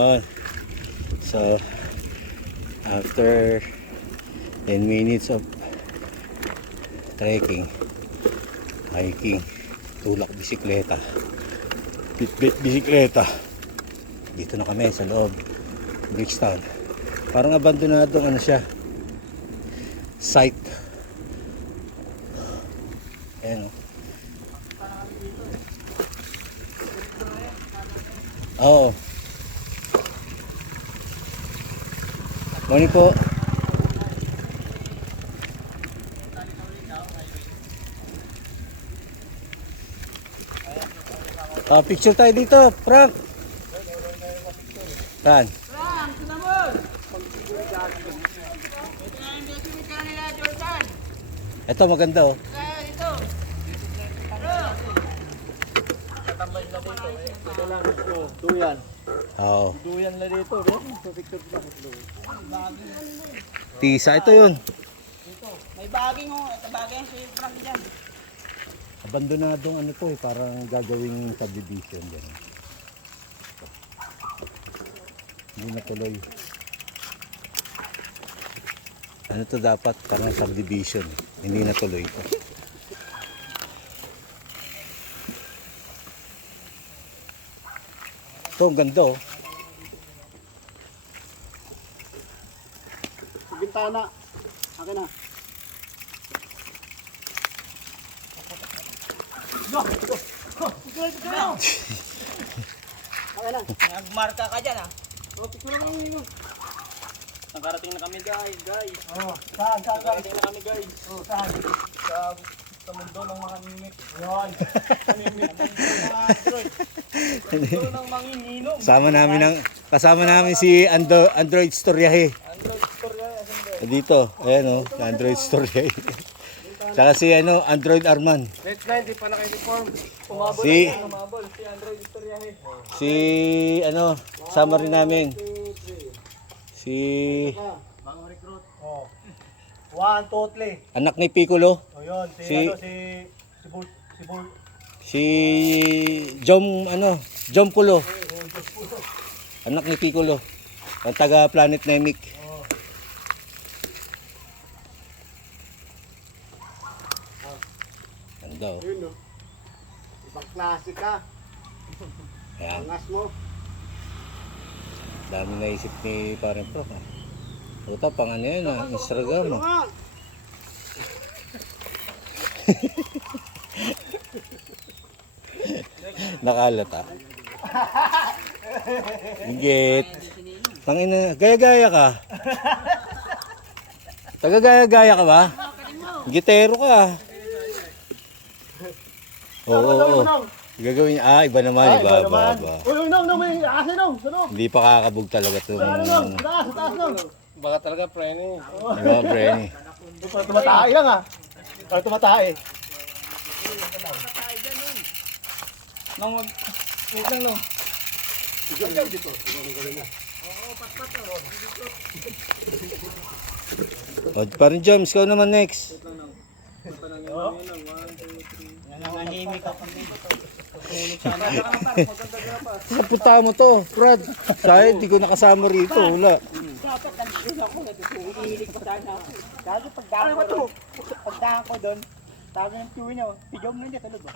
Yun. So, after 10 minutes of trekking, hiking, tulak bisikleta, bitbit bisikleta, dito na kami sa loob Brixton. Parang abandonadong ano siya, site. Ayan o. Oo. Morning po. Picture tayo dito, Frank. Saan? Frank, sinamon! Ito na yung desimate ka nila, Jordan. Ito maganda oh. Kaya ito. Katambay na dito eh. Ito lang ito. Duyan. Oo. Duyan na dito. Sa picture ko. Tisa, ito yun. May baging oh. Ito baging si Frank dyan. Abandonadong ano to eh, parang gagawing subdivision dyan. Hindi na tuloy. Ano to dapat? Parang subdivision. Hindi na tuloy ito. Ito, ang ganda oh. Bintana. Akin na. Akin na. Nagmarka ka dyan ah. Picture mo yun. Nakarating na kami guys. Oh, Saan? Nakarating na kami guys. Saan? Sa mundo ng mga mimik. Yun. Mimik. Mundo ng manginginom. Kasama namin si Android Storyahe. Android Storya. Dito, ayan oh, Android Storyahe. Tsaka si Android Arman. Next guys, di pa naka-uniform. Umabol Si Android Storya. kasama rin namin. Si Bang recruit. Oh. 1, 2, 3. anak ni Piccolo. O yun, Si- si Jom Pulo. Anak ni Piccolo. Ang taga Planet Namek. Ganda oh. Yun no. Ibang klase ka. Ayan. Angas mo. Dami naisip ni Parang Prof. Puta, pang ano yun ah, Instagram ah. Nakalat ah. Ingit. Pangina, gaya-gaya ka. Taga-gaya-gaya ka ba? Gitero ka. Oo. Gagawin niya. Iba naman. Iba. Uy, may asin nong. Hindi pa kakabog talaga itong Taas nong. Baka talaga prene. mga preni. Tumatae lang ah. Tumatae. Nong, wait lang nong. O, parang James, ikaw naman next. Nanganimik ako kami. Napunta mo to, Brad. Sayang, hindi ko nakasama rito. Wala. Dapat nandun ako. Umihilig pa sana ako. Dahil pagdaan ko doon, sabi ng tuwi niya, pigyaw mo na niya talog ba?